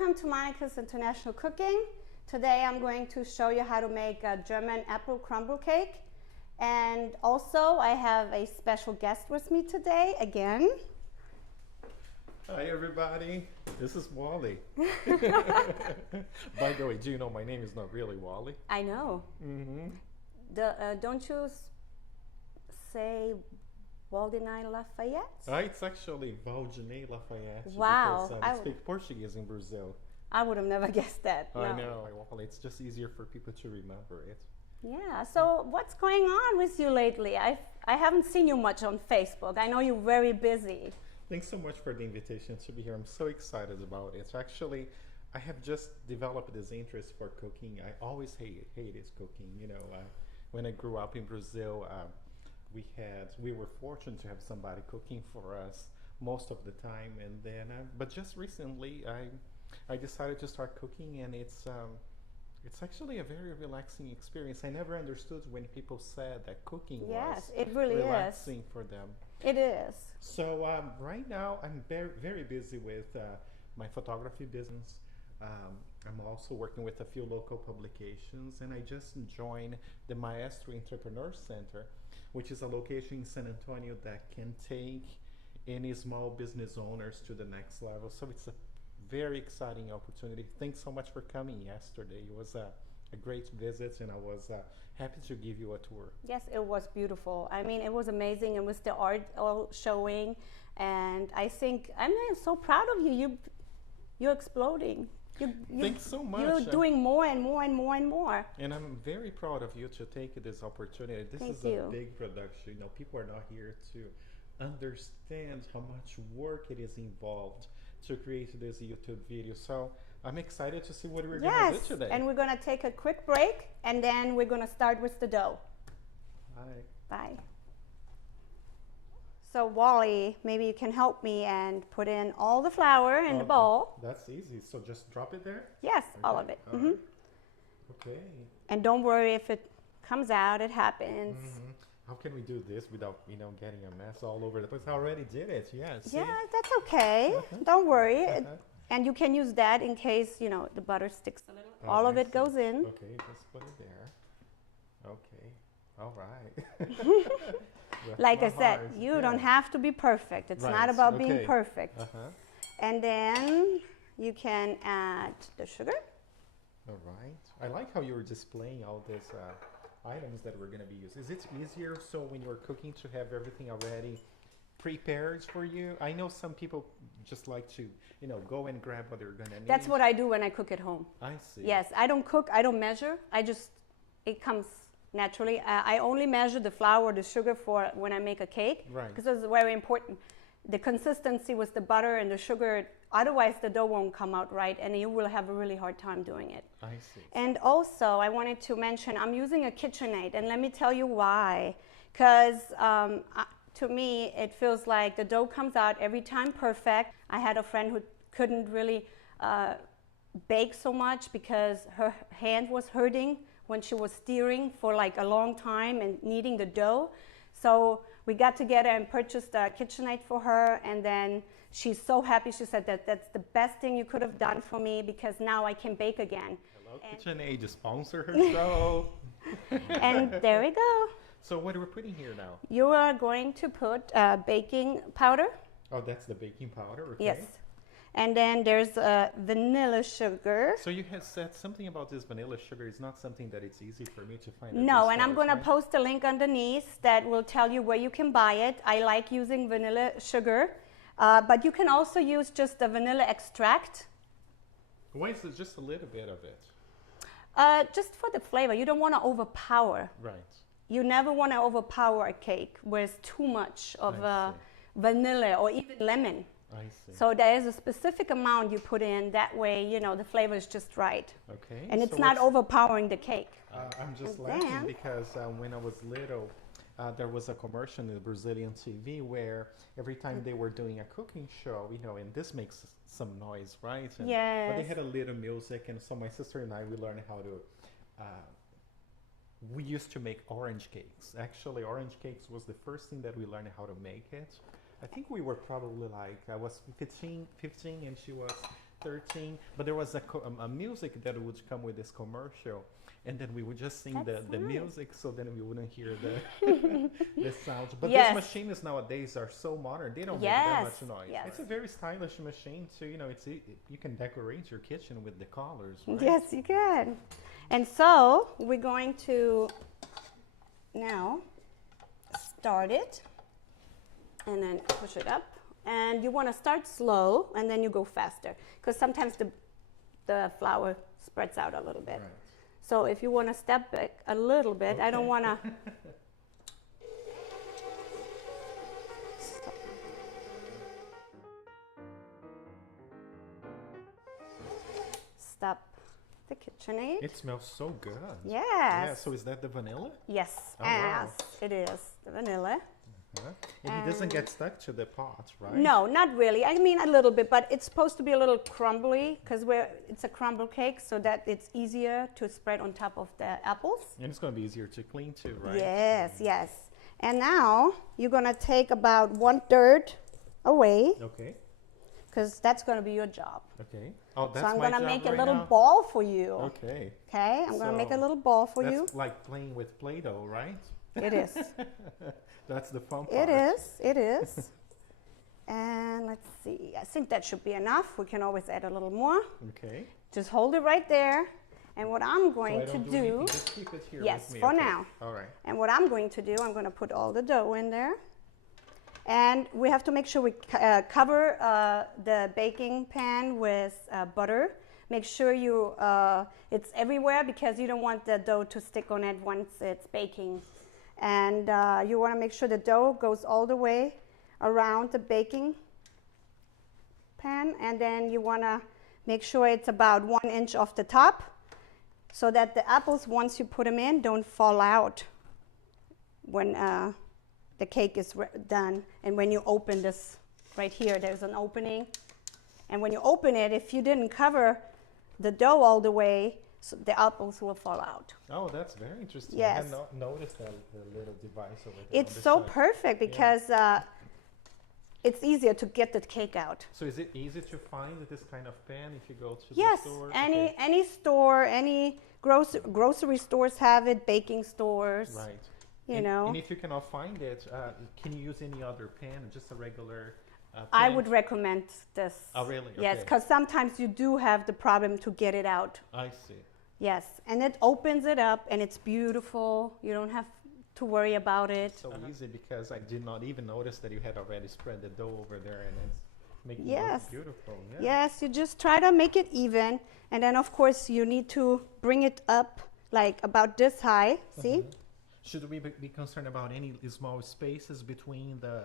welcome to Monika's International Cooking. Today I'm going to show you how to make a German apple crumble cake. And also I have a special guest with me today again. Hi everybody, this is Wally. By the way, do you know my name is not really Wally? I know. Don't you say Waldinei Lafayette? It's actually Valdinei Lafayette. Wow. Because I speak Portuguese in Brazil. I would have never guessed that. No. I know. Well, it's just easier for people to remember it. Yeah, so what's going on with you lately? I haven't seen you much on Facebook. I know you're very busy. Thanks so much for the invitation to be here. I'm so excited about it. Actually, I have just developed this interest for cooking. I always hated cooking. You know, when I grew up in Brazil, we were fortunate to have somebody cooking for us most of the time, and then but just recently I decided to start cooking, and it's actually a very relaxing experience. I never understood when people said that cooking was it really relaxing for them. It is. So right now I'm very busy with my photography business. I'm also working with a few local publications, and I just joined the Maestro Entrepreneur Center, which is a location in San Antonio that can take any small business owners to the next level. So it's a very exciting opportunity. Thanks so much for coming yesterday. It was a great visit, and I was happy to give you a tour. Yes, it was beautiful. I mean, it was amazing, and with the art all showing, and I think I'm so proud of you. You're exploding. Thanks so much. You're doing more and more and more and more. And I'm very proud of you to take this opportunity. This is a big production. You know, people are not here to understand how much work it is involved to create this YouTube video. So I'm excited to see what we're going to do today. And we're going to take a quick break, and then we're going to start with the dough. Bye. Bye. So Wally, maybe you can help me and put in all the flour in the bowl. That's easy. So just drop it there? Yes, okay. All of it. Right. Okay. And don't worry if it comes out, it happens. How can we do this without, getting a mess all over the place? I already did it, yes. Yeah, that's okay. Don't worry. And you can use that in case, the butter sticks a little. All of it goes in. Okay, just put it there. Okay. All right. Like I said, you don't have to be perfect. It's not about being perfect. And then you can add the sugar. All right. I like how you were displaying all these items that we're going to be using. Is it easier so when you're cooking to have everything already prepared for you? I know some people just like to, go and grab what they're going to need. That's what I do when I cook at home. I see. Yes, I don't cook, I don't measure. It comes naturally. I only measure the flour, the sugar for when I make a cake. Right. Because it's very important. The consistency with the butter and the sugar, otherwise the dough won't come out right, and you will have a really hard time doing it. I see. And also, I wanted to mention, I'm using a KitchenAid, and let me tell you why. Because to me, it feels like the dough comes out every time perfect. I had a friend who couldn't really bake so much because her hand was hurting when she was stirring for like a long time and kneading the dough. So we got together and purchased a KitchenAid for her, and then she's so happy. She said that that's the best thing you could have done for me because now I can bake again. Hello, KitchenAid, sponsor her show. And there we go. So what are we putting here now? You are going to put baking powder. Oh, that's the baking powder, okay. Yes. And then there's vanilla sugar. So you had said something about this vanilla sugar. It's not something that it's easy for me to find. No, and I'm going to post a link underneath that will tell you where you can buy it. I like using vanilla sugar, but you can also use just the vanilla extract. Why is it just a little bit of it? Just for the flavor. You don't want to overpower. Right. You never want to overpower a cake with too much of vanilla or even lemon. I see. So there is a specific amount you put in. That way, the flavor is just right. Okay. And it's not overpowering the cake. I'm just laughing because when I was little, there was a commercial in the Brazilian TV where every time they were doing a cooking show, and this makes some noise, right? And, yes. But they had a little music, and so my sister and I, we learned how to. We used to make orange cakes. Actually, orange cakes was the first thing that we learned how to make it. I think we were probably like, I was 15 and she was 13, but there was a music that would come with this commercial, and then we would just sing the music, so then we wouldn't hear the the sounds. But Yes. these machines nowadays are so modern; they don't make that much noise. Yes. It's a very stylish machine too. You know, you can decorate your kitchen with the colors. Right? Yes, you can. And so we're going to now start it and then push it up. And you want to start slow and then you go faster because sometimes the flour spreads out a little bit. Right. So if you want to step back a little bit, I don't want to. Stop the KitchenAid. It smells so good. Yes. Yeah. So is that the vanilla? Yes, Oh, wow. yes, it is the vanilla. Huh? And it doesn't get stuck to the pot, right? No, not really. I mean a little bit, but it's supposed to be a little crumbly because it's a crumble cake, so that it's easier to spread on top of the apples. And it's going to be easier to clean too, right? Yes, yes. And now you're gonna take about 1/3 away Okay. because that's gonna be your job. Okay. Oh, that's So I'm my gonna job make a right little now? ball for you. Okay. Okay, I'm gonna make a So little ball for you. That's like playing with Play-Doh, right? It is. That's the fun part. It is. It is. And let's see. I think that should be enough. We can always add a little more. Okay. Just hold it right there. And what I'm So going I to don't do, anything, just keep it here yes, with me. for okay. now. All right. And what I'm going to do, I'm going to put all the dough in there. And we have to make sure we cover the baking pan with butter. Make sure it's everywhere because you don't want the dough to stick on it once it's baking. And you want to make sure the dough goes all the way around the baking pan. And then you want to make sure it's about 1 inch off the top so that the apples, once you put them in, don't fall out when the cake is done. And when you open this right here, there's an opening. And when you open it, if you didn't cover the dough all the way, so the apples will fall out. Oh, that's very interesting. Yes. I had not noticed that the little device over there. It's on the so side. perfect because it's easier to get the cake out. So is it easy to find this kind of pan if you go to Yes, the store? any store, any grocery stores have it, baking stores. Right. You and, know. And if you cannot find it, can you use any other pan, just a regular pan? I would recommend this. Oh, really? Yes, Okay. because sometimes you do have the problem to get it out. I see. Yes, and it opens it up and it's beautiful. You don't have to worry about it. So easy because I did not even notice that you had already spread the dough over there and it's making Yes. it look beautiful. Yeah. Yes, you just try to make it even. And then, of course, you need to bring it up like about this high. See? Should we be concerned about any small spaces between the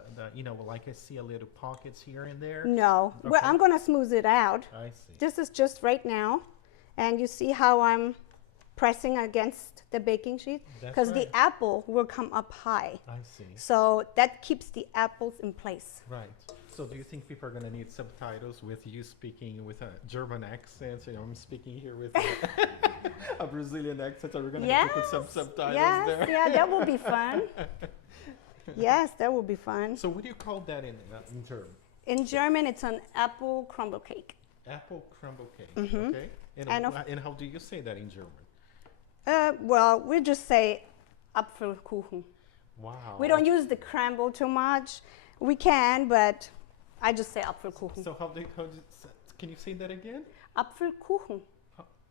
like I see a little pockets here and there? No. Well, Okay. I'm going to smooth it out. I see. This is just right now. And you see how I'm pressing against the baking sheet? That's Because right. the apple will come up high. I see. So that keeps the apples in place. Right. So do you think people are going to need subtitles with you speaking with a German accent? You know, I'm speaking here with a Brazilian accent. Are we going to have to put some subtitles yes, there? yeah, that will be fun. Yes, that will be fun. So what do you call that in German? In German, it's an apple crumble cake. Apple crumble cake. Okay. And how do you say that in German? Well, we just say Apfelkuchen. Wow. We don't use the crumble too much. We can, but I just say Apfelkuchen. So can you say that again? Apfelkuchen.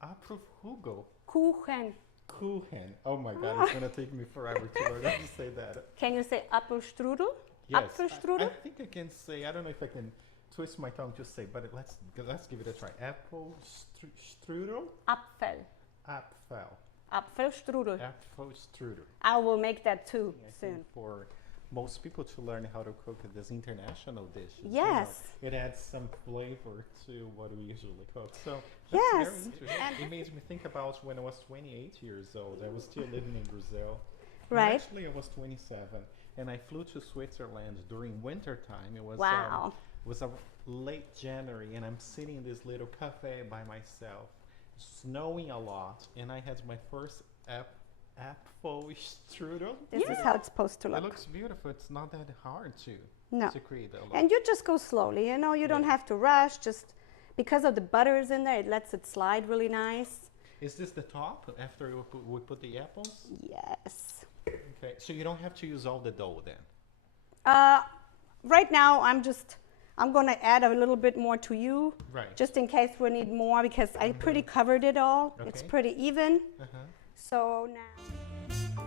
Apfelkuchen. Kuchen. Kuchen. Oh my God, it's gonna take me forever to learn how to say that. Can you say Apfelstrudel? Yes, Apfelstrudel? I think I can say. I don't know if I can twist my tongue to say, but let's give it a try. Apple strudel. Apfel. Apfel. Apfelstrudel. Apfel strudel. I will make that too I soon. think for most people to learn how to cook this international dish. Yes. It adds some flavor to what we usually cook. So that's Yes. very interesting. It made me think about when I was 28 years old. I was still living in Brazil. And Right. actually, I was 27, and I flew to Switzerland during winter time. It was Wow. it was a late January, and I'm sitting in this little cafe by myself, snowing a lot, and I had my first apple strudel. This is how it's supposed to It look. looks beautiful. It's not that hard No. to create a lot. And you just go slowly, you know, you don't have to rush, just because of the butter is in there, it lets it slide really nice. Is this the top after we put the apples? Yes. Okay, so you don't have to use all the dough then? Right now, I'm gonna add a little bit more to you, Right. just in case we need more, because I pretty covered it all. It's Okay. pretty even. Uh-huh. So now.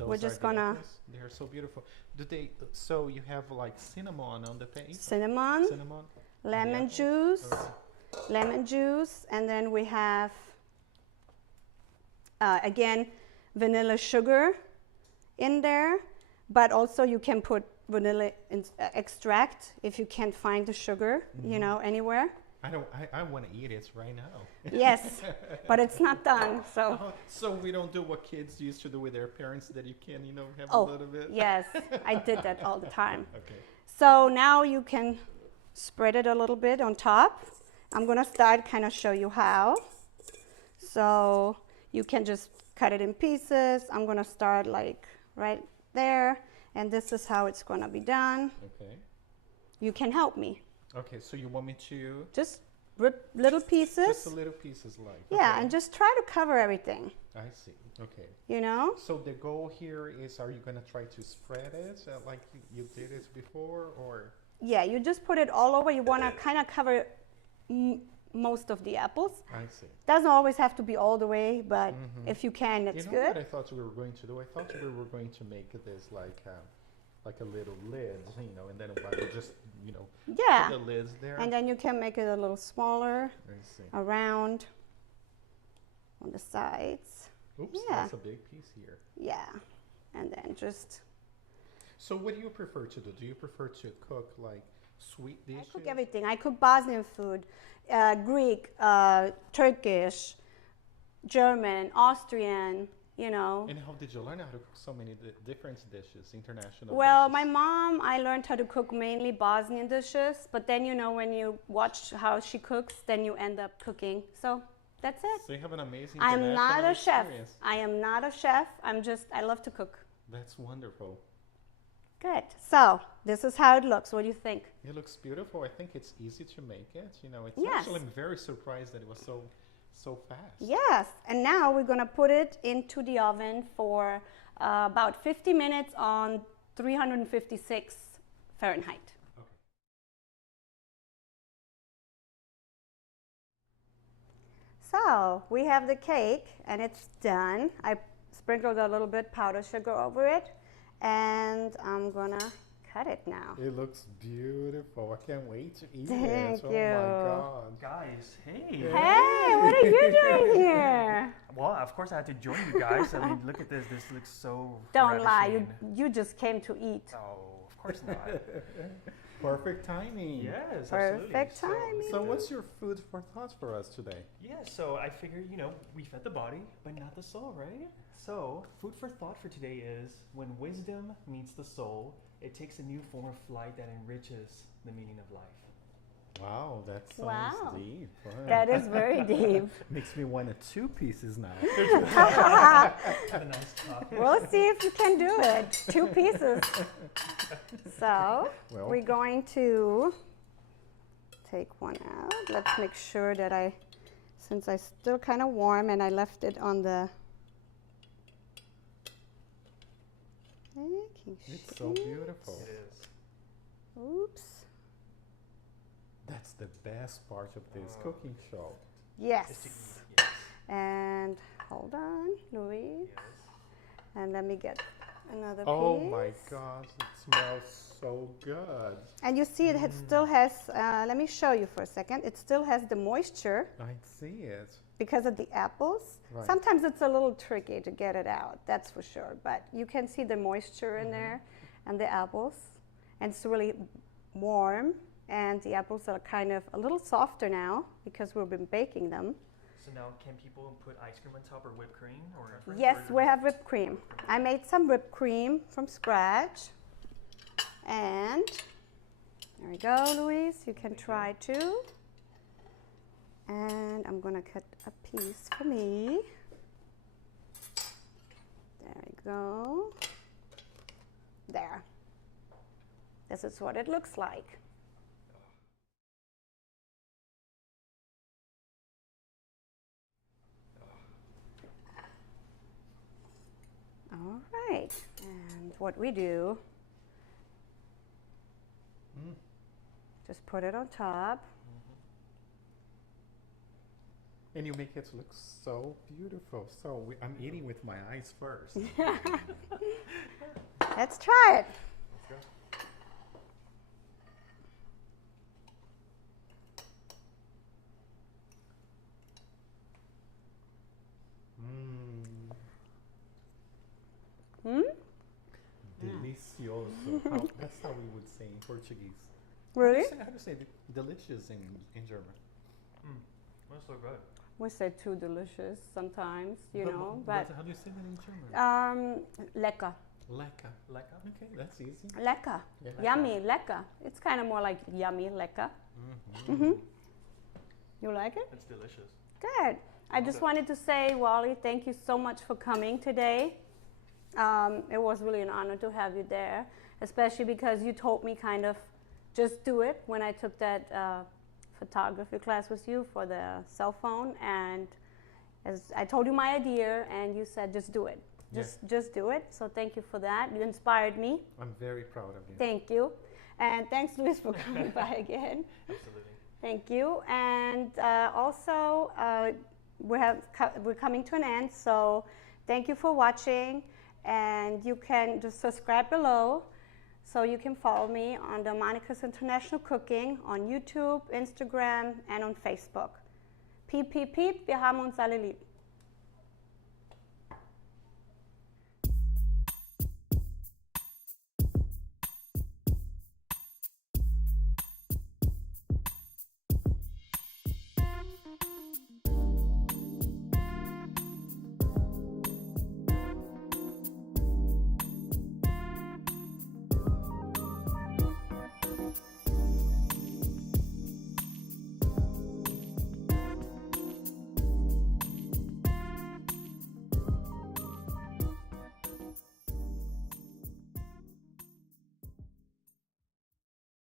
We're Those are just the gonna apples? They're so beautiful. Do they? So you have like cinnamon on the paste? cinnamon, Cinnamon. lemon apples? juice, Okay. lemon juice, and then we have again vanilla sugar in there, but also you can put vanilla extract if you can't find the sugar, you know, anywhere. I want to eat it right now. Yes, but it's not done. So Oh, so we don't do what kids used to do with their parents, that you can, you know, have oh a little bit. yes, I did that all the time. Okay. So now you can spread it a little bit on top. I'm gonna start kind of show you how. So you can just cut it in pieces. I'm gonna start like right there, and this is how it's gonna be done. Okay. You can help me. Okay. So you want me to Just rip little pieces. just a little pieces like. Yeah, okay. and just try to cover everything, I see. Okay. you know? So the goal here is, are you gonna try to spread it like you did it before, or? Yeah, you just put it all over. You wanna kind of cover most of the apples. I see. Doesn't always have to be all the way, but if you can, it's You know good. what I thought we were going to do? I thought we were going to make this like a little lid, you know, and then we just, you know, Yeah. put the lids there. And then you can make it a little smaller I see. around on the sides. Oops, Yeah. that's a big piece here. Yeah. And then just So what do you prefer to do? Do you prefer to cook like sweet I dishes? cook everything. I cook Bosnian food, Greek, Turkish, German, Austrian, you know. And how did you learn how to cook so many different dishes, international Well, dishes? my mom, I learned how to cook mainly Bosnian dishes, but then, you know, when you watch how she cooks, then you end up cooking. So that's it. So you have an amazing I'm not a international chef. experience. I am not a chef. I love to cook. That's wonderful. Good. So this is how it looks. What do you think? It looks beautiful. I think it's easy to make it. You know, it's Yes. actually, I'm very surprised that it was so fast. Yes. And now we're going to put it into the oven for about 50 minutes on 356 Fahrenheit. Okay. So we have the cake and it's done. I sprinkled a little bit powdered sugar over it, and I'm gonna cut it now. It looks beautiful. I can't wait to eat Thank it. Oh you. my God. Guys, hey. Hey, what are you doing here? Well, of course I had to join you guys. I mean, look at this. This looks so Don't lie, ravishing. you just came to eat. Oh, of course not. Perfect timing. Yes, Perfect absolutely. timing. So what's your food for thought for us today? Yeah, so I figured, you know, we fed the body, but not the soul, right? So, food for thought for today is, when wisdom meets the soul, it takes a new form of flight that enriches the meaning of life. Wow, that sounds Wow. deep. Wow. That is very deep. Makes me want 2 pieces now. A nice top. We'll see if you can do it. 2 pieces. So Well. we're going to take one out. Let's make sure that since it's still kind of warm and I left it on the baking It's so sheet. beautiful. It is. Oops. That's the best part of this cooking show. Just to Yes. eat, yes. And hold on, Louis. Yes. And let me get another Oh piece. my gosh, it smells so good. And you see it still has, let me show you for a second. It still has the moisture I see it. because of the apples. Right. Sometimes it's a little tricky to get it out, that's for sure. But you can see the moisture in there and the apples. And it's really warm. And the apples are kind of a little softer now because we've been baking them. So now, can people put ice cream on top or whipped cream or? Yes, we have whipped cream. I made some whipped cream from scratch. And there we go, Luis. You can try too. And I'm gonna cut a piece for me. There we go. There. This is what it looks like. All right, and what we do, just put it on top. And you make it look so beautiful. So I'm eating with my eyes first. Let's try it. Let's go. Delicioso. That's how we would say in Portuguese. Really? How do you say delicious in German? That's so good. We say too delicious sometimes, you But- know, but but how do you say that in German? lecker, Lecker. Lecker. Okay, that's easy. lecker, Yeah. yummy, lecker. It's kind of more like yummy, lecker. You like it? It's delicious. Good. I just wanted to say, Wally, thank you so much for coming today. It was really an honor to have you there, especially because you told me kind of just do it when I took that photography class with you for the cell phone. And as I told you my idea, and you said just do it. Just do it. So thank you for that. You inspired me. I'm very proud of you. Thank you. And thanks, Luis, for coming by again. Absolutely. Thank you. And also, we're coming to an end. So thank you for watching. And you can just subscribe below so you can follow me on the Monika's International Cooking on YouTube, Instagram, and on Facebook. Piep, piep, piep. Wir haben uns alle lieb.